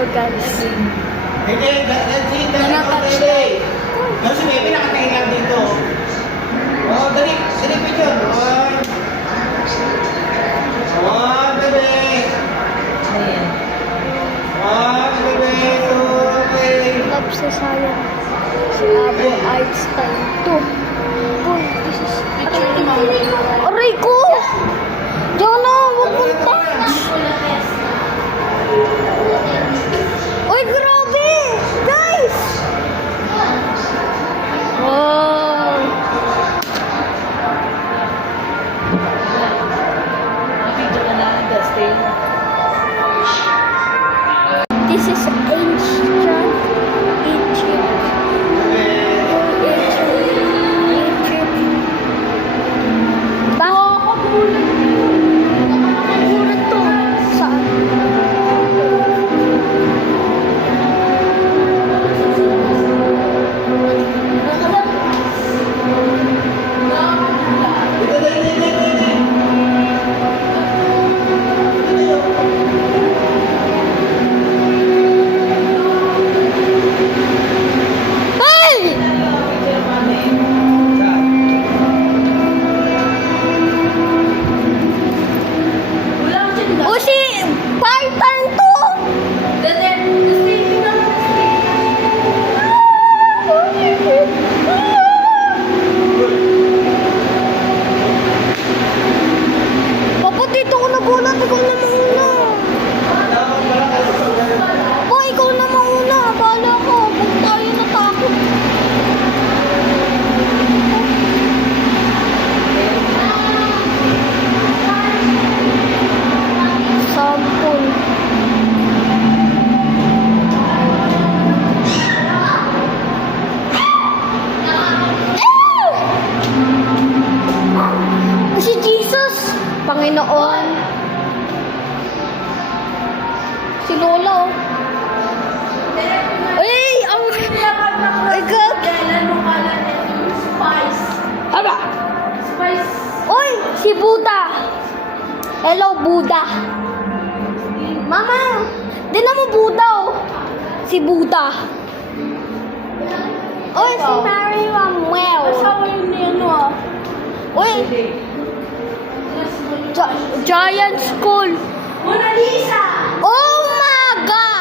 to, guys. Hindi, Nakatouch na. Ano si Bebe nakatingin lang dito? Oh, dali picture. Oh, Bebe. Ayan. Oh, Bebe. Okay. Love sa sayang. Si Abo Einstein. Ito. Oh, this is... Aray ko! Diyan na, huwag mong touch. Uy, grabe! Guys! Wow! Video ka na, Dustin. This is ancient Egypt. Egypt. Baka nakagulat to. Saan? Dito, dali. Hey! O si Spartan to! Papa, dito ko nagulat. Ikaw na mauna. Pa, ikaw na mauna. Akala ko, huwag tayo natakot. Sampol. Si Jesus, Panginoon. Si Lola, oh. Ay, ang... Ay, gag. Aba. Uy, si Buddha. Hello, Buddha. Mama, di na mo Buddha, oh. Si Buddha. Uy, si Mary Manuel. Asawa yun ni ano ah. Uy, Giant School. Mona Lisa! Oh my God!